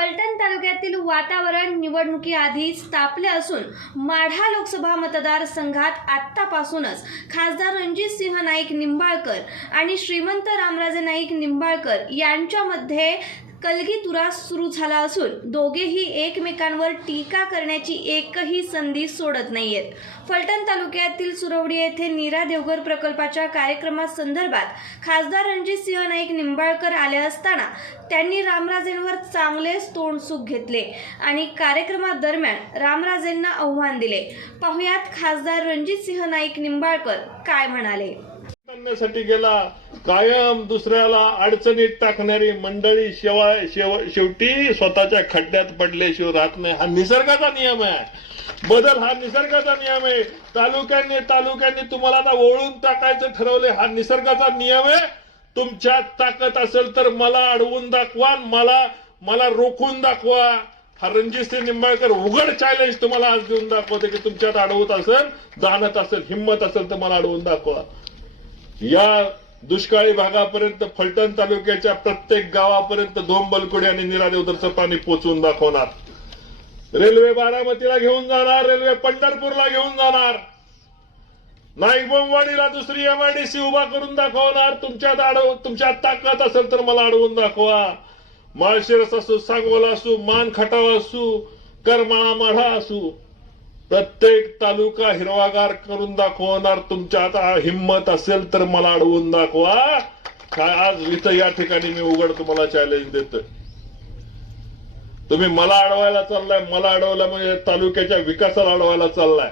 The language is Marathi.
तालुक्यातील वातावरण निवडणुकीआधीच तापले असून माढा लोकसभा मतदारसंघात आत्तापासूनच खासदार रणजित सिंह नाईक निंबाळकर आणि श्रीमंत रामराजे नाईक निंबाळकर यांच्यामध्ये कलगीतुरा सुरू झाला असून दोघेही एकमेकांवर टीका करण्याची एकही संधी सोडत नाहीयेत. फलटण तालुक्यातील सुरवडी येथे नीरा देवघर प्रकल्पाच्या कार्यक्रमासंदर्भात खासदार रणजितसिंह नाईक निंबाळकर आले असताना त्यांनी रामराजेंवर चांगलेच तोंडसुख घेतले आणि कार्यक्रमादरम्यान रामराजेंना आव्हान दिले. पाहुयात खासदार रणजितसिंह नाईक निंबाळकर काय म्हणाले? आणण्यासाठी गेला. कायम दुसऱ्याला अडचणीत टाकणारी मंडळी शेवाय शेव शेवटी स्वतःच्या खड्ड्यात पडल्याशिवाय राहत नाही. हा निसर्गाचा नियम आहे. बदल हा निसर्गाचा नियम आहे. तालुक्यांनी तालुक्यांनी तुम्हाला आता ओळून टाकायचं ठरवले हा निसर्गाचा नियम आहे. तुमच्यात ताकद असेल तर मला अडवून दाखवा मला मला रोखून दाखवा. हा रणजित निंबाळकर उघड चॅलेंज तुम्हाला आज देऊन दाखवते की तुमच्यात अडवत असेल जाणत असेल हिंमत असेल तर मला अडवून दाखवा. या दुष्काळी भागापर्यंत फलटण तालुक्याच्या प्रत्येक गावापर्यंत धोंबलकुडी आणि निरादेवदरचं पाणी पोचवून दाखवणार. रेल्वे बारामतीला घेऊन जाणार रेल्वे पंढरपूरला घेऊन जाणार. नाईक बोंबवाडीला दुसरी एमआयडीसी उभा करून दाखवणार. तुमच्यात अडव तुमच्यात ताकद असेल तर मला अडवून दाखवा. माळशिरस असू सांगोला असू मान खटाव असू करमाळा माढा असू. प्रत्येक तालुका हिरवागार करून दाखवणार. तुमच्या आता हिंमत असेल तर मला अडवून दाखवा. काय आज इथं या ठिकाणी मी उघड तुम्हाला चॅलेंज देतोय तुम्ही मला अडवायला चाललाय मला अडवलं म्हणजे तालुक्याच्या विकासाला अडवायला चाललाय.